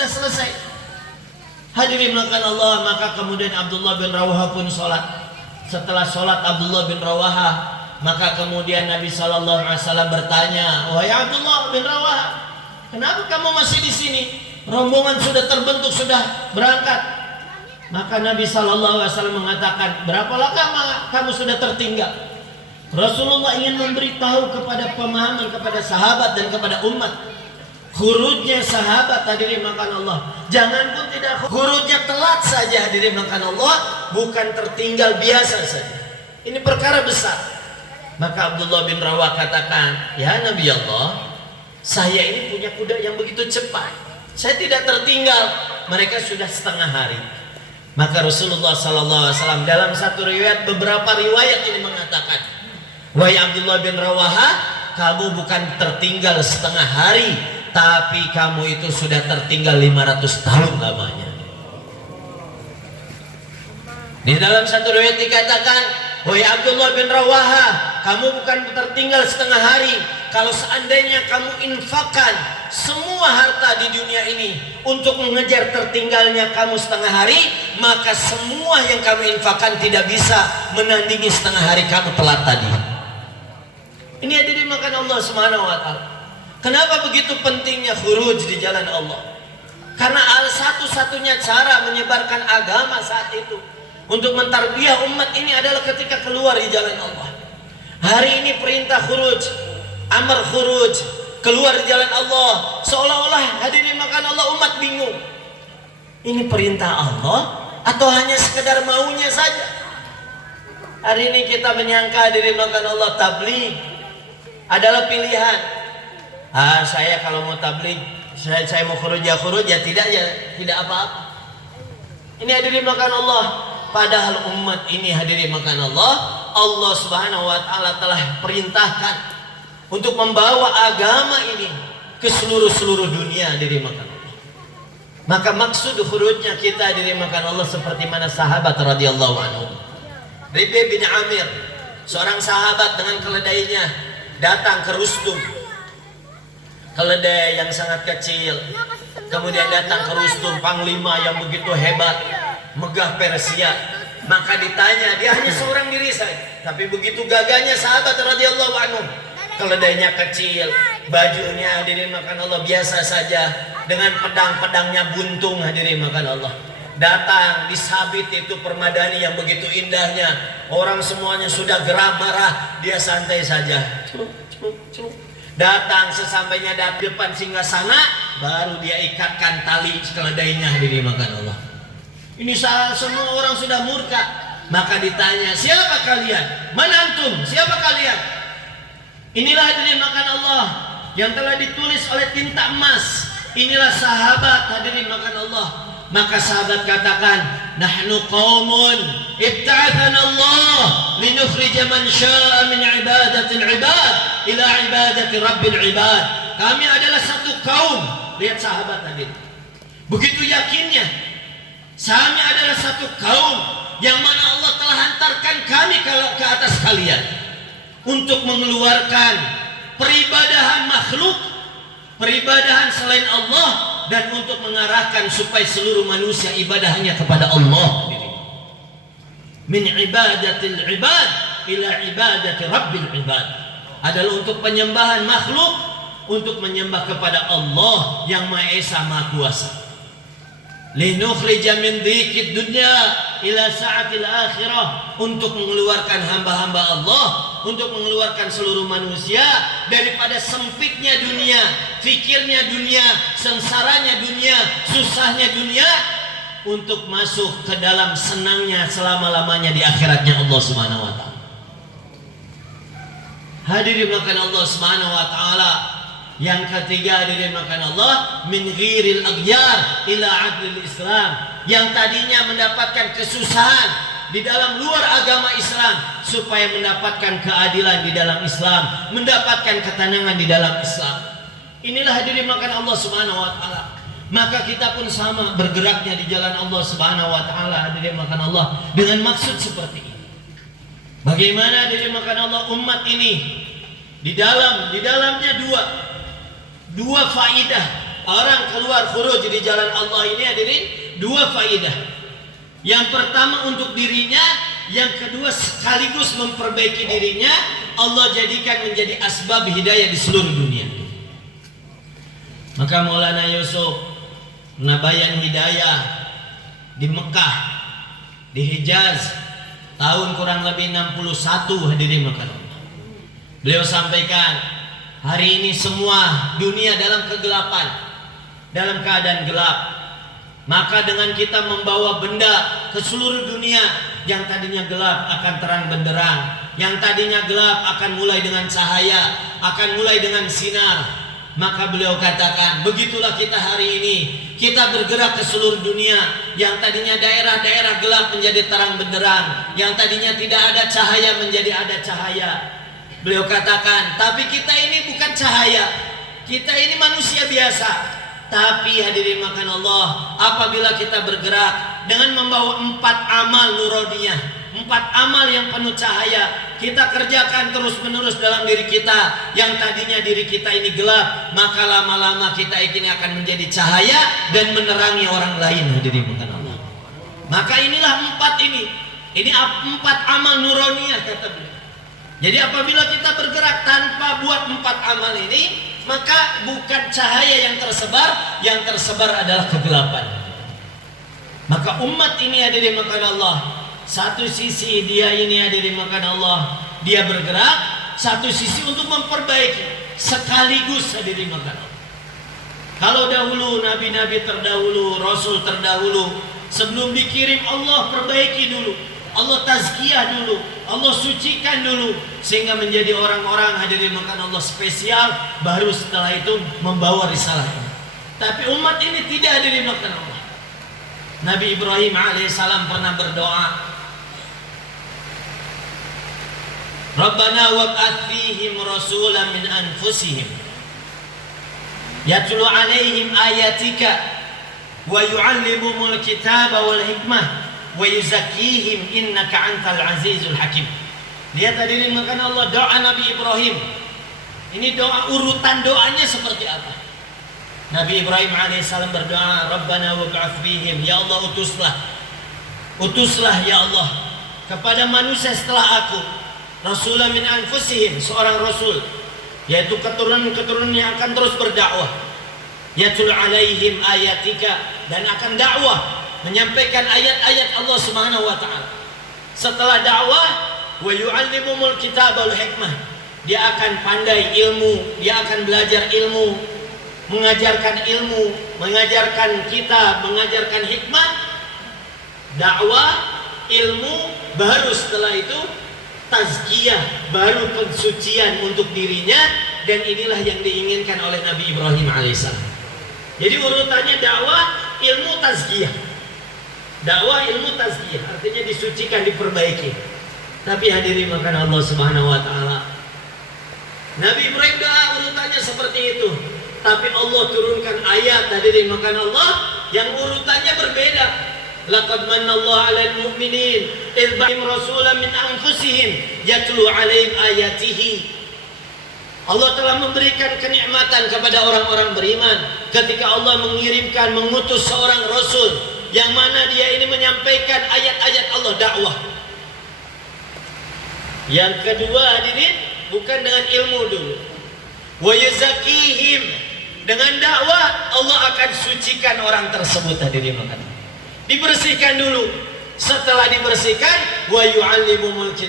sudah selesai. Hadirin makan Allah, maka kemudian Abdullah bin Rawaha pun sholat. Setelah sholat Abdullah bin Rawaha, maka kemudian Nabi SAW bertanya, wahai Abdullah bin Rawaha, kenapa kamu masih di sini? Rombongan sudah terbentuk, sudah berangkat. Maka Nabi SAW mengatakan, berapa lama kamu sudah tertinggal? Rasulullah ingin memberitahu kepada pemahaman, kepada sahabat dan kepada umat, khurujnya sahabat, hadirin makan Allah, jangan pun tidak khurujnya telat saja, hadirin makan Allah, bukan tertinggal biasa saja. Ini perkara besar. Maka Abdullah bin Rawah katakan, ya Nabi Allah, saya ini punya kuda yang begitu cepat, saya tidak tertinggal. Mereka sudah setengah hari. Maka Rasulullah SAW dalam satu riwayat, beberapa riwayat ini mengatakan, wahai Abdullah bin Rawaha, kamu bukan tertinggal setengah hari, tapi kamu itu sudah tertinggal 500 tahun lamanya. Di dalam satu riwayat dikatakan, wahai Abdullah bin Rawaha, kamu bukan tertinggal setengah hari. Kalau seandainya kamu infakkan semua harta di dunia ini untuk mengejar tertinggalnya kamu setengah hari, maka semua yang kamu infakkan tidak bisa menandingi setengah hari kamu telat tadi. Ini ada dimakan Allah Subhanahu wa Ta'ala. Kenapa begitu pentingnya khuruj di jalan Allah? Karena satu-satunya cara menyebarkan agama saat itu untuk mentarbiyah umat ini adalah ketika keluar di jalan Allah. Hari ini perintah khuruj, amar khuruj, keluar di jalan Allah, seolah-olah hadirin makan Allah umat bingung. Ini perintah Allah atau hanya sekedar maunya saja? Hari ini kita menyangka hadirin makan Allah tabligh adalah pilihan. Saya kalau mau tabligh, saya mau khuruj ya tidak apa-apa. Ini hadirin makan Allah. Padahal umat ini hadirin makan Allah, Allah Subhanahu wa Ta'ala telah perintahkan untuk membawa agama ini ke seluruh dunia hadirin makan Allah. Maka maksud khurujnya kita hadirin makan Allah seperti mana sahabat radhiyallahu anhu. Rabi' bin Amir, seorang sahabat dengan keledainya datang ke Rustum. Keledai yang sangat kecil. Kemudian datang ke Rustum, panglima yang begitu hebat, megah Persia. Maka ditanya, dia hanya seorang diri saja, tapi begitu gagahnya sahabat radhiyallahu anhu. Keledainya kecil, bajunya hadirin makan Allah biasa saja, dengan pedang-pedangnya buntung hadirin makan Allah. Datang disabit itu permadani yang begitu indahnya. Orang semuanya sudah geram marah, dia santai saja. Datang sesampainya di depan singgasana, baru dia ikatkan tali keledainya hadirin makan Allah. Ini semua orang sudah murka. Maka ditanya, siapa kalian? Man antum? Siapa kalian? Inilah hadirin makan Allah yang telah ditulis oleh tinta emas. Inilah sahabat hadirin makan Allah. Maka sahabat katakan, nahnu qaumun ibta'athana Allah linukhrija man syaa min ibadatil ibad ila ibadati rabbil ibad. Kami adalah satu kaum. Lihat sahabat tadi, begitu yakinnya, kami adalah satu kaum yang mana Allah telah hantarkan kami ke atas kalian untuk mengeluarkan peribadahan makhluk, peribadahan selain Allah, dan untuk mengarahkan supaya seluruh manusia ibadahnya kepada Allah. Min ibadatil ibad ila ibadati rabbil ibad, adalah untuk penyembahan makhluk, untuk menyembah kepada Allah yang Maha Esa Maha Kuasa. Linukhrija min dhikid dunya ila sa'atil akhirah, untuk mengeluarkan hamba-hamba Allah, untuk mengeluarkan seluruh manusia daripada sempitnya dunia, fikirnya dunia, sengsaranya dunia, susahnya dunia, untuk masuk ke dalam senangnya selama-lamanya di akhiratnya Allah Subhanahu wa Ta'ala. Hadirin makan Allah Subhanahu wa Ta'ala. Yang ketiga hadirin makan Allah, min ghiril aghyar ila adlil Islam, yang tadinya mendapatkan kesusahan di dalam luar agama Islam supaya mendapatkan keadilan di dalam Islam, mendapatkan ketenangan di dalam Islam. Inilah hadirin makan Allah Subhanahu wa Ta'ala. Maka kita pun sama bergeraknya di jalan Allah Subhanahu wa Ta'ala hadirin makan Allah dengan maksud seperti ini. Bagaimana hadirin makan Allah umat ini di dalamnya dua faidah orang keluar khuruj di jalan Allah ini hadirin dua faedah. Yang pertama untuk dirinya, yang kedua sekaligus memperbaiki dirinya. Allah jadikan menjadi asbab hidayah di seluruh dunia. Maka Maulana Yusuf Nabayan Hidayah di Mekah, di Hijaz, tahun kurang lebih 61 hadirin makan Allah. Beliau sampaikan, hari ini semua dunia dalam kegelapan, dalam keadaan gelap. Maka dengan kita membawa benda ke seluruh dunia, yang tadinya gelap akan terang benderang, yang tadinya gelap akan mulai dengan cahaya, akan mulai dengan sinar. Maka beliau katakan, begitulah kita hari ini. Kita bergerak ke seluruh dunia. Yang tadinya daerah-daerah gelap menjadi terang benderang, yang tadinya tidak ada cahaya menjadi ada cahaya. Beliau katakan, tapi kita ini bukan cahaya, kita ini manusia biasa. Tapi hadirin makan Allah, apabila kita bergerak dengan membawa 4 amal nuroniyah, 4 amal yang penuh cahaya, kita kerjakan terus menerus dalam diri kita. Yang tadinya diri kita ini gelap, maka lama-lama kita ini akan menjadi cahaya dan menerangi orang lain hadirin makan Allah. Maka inilah 4 ini. Ini 4 amal nuroniyah kata beliau. Jadi apabila kita bergerak tanpa buat 4 amal ini, maka bukan cahaya yang tersebar adalah kegelapan. Maka umat ini hadirin makan Allah, satu sisi dia ini hadirin makan Allah, dia bergerak, satu sisi untuk memperbaiki, sekaligus hadirin makan Allah. Kalau dahulu nabi-nabi terdahulu, rasul terdahulu, sebelum dikirim Allah perbaiki dulu, Allah tazkiyah dulu, Allah sucikan dulu, sehingga menjadi orang-orang hadirin makan Allah spesial, baru setelah itu membawa risalah ini. Tapi umat ini tidak hadirin makan Allah. Nabi Ibrahim alaihissalam pernah berdoa, Rabbana wab'ath fihim rasulan min anfusihim yatlu alaihim ayatika wa yu'allimuhumul kitaba wal hikmah wa yuzakkihim innaka antal azizul hakim. Lihat hadirin makan Allah, doa Nabi Ibrahim. Ini doa, urutan doanya seperti apa? Nabi Ibrahim alaihissalam berdoa, Rabbana wab'ath fihim, ya Allah utuslah ya Allah kepada manusia setelah aku rasulan min anfusihim, seorang rasul, yaitu keturunan-keturunan yang akan terus berdakwah, yatul alaihim ayatika, dan akan dakwah menyampaikan ayat-ayat Allah Subhanahu wa taala. Setelah dakwah, wa yu'allimumul kitab wal hikmah, dia akan pandai ilmu, dia akan belajar ilmu, mengajarkan ilmu, mengajarkan kitab, mengajarkan hikmah, dakwah, ilmu, baru setelah itu tazkiyah, baru pensucian untuk dirinya. Dan inilah yang diinginkan oleh Nabi Ibrahim alaihissalam. Jadi urutannya dakwah, ilmu, tazkiyah. Dakwah, ilmu, tazkiyah, artinya disucikan, diperbaiki. Tapi hadirin makan Allah Subhanahu wa taala, Nabi Ibrahim doa urutannya seperti itu. Tapi Allah turunkan ayat hadirin makan Allah yang urutannya berbeda. Laqad manallahu 'alal mu'minin idh ba'ath rasulan min anfusihim yatlu 'alaihim ayatihi. Allah telah memberikan kenikmatan kepada orang-orang beriman ketika Allah mengirimkan, mengutus seorang rasul yang mana dia ini menyampaikan ayat-ayat Allah, dakwah. Yang kedua hadirin, bukan dengan ilmu dulu. Wa yuzakihim, dengan dakwah Allah akan sucikan orang tersebut hadirin makan. Dibersihkan dulu. Setelah dibersihkan, wa yu'allimumul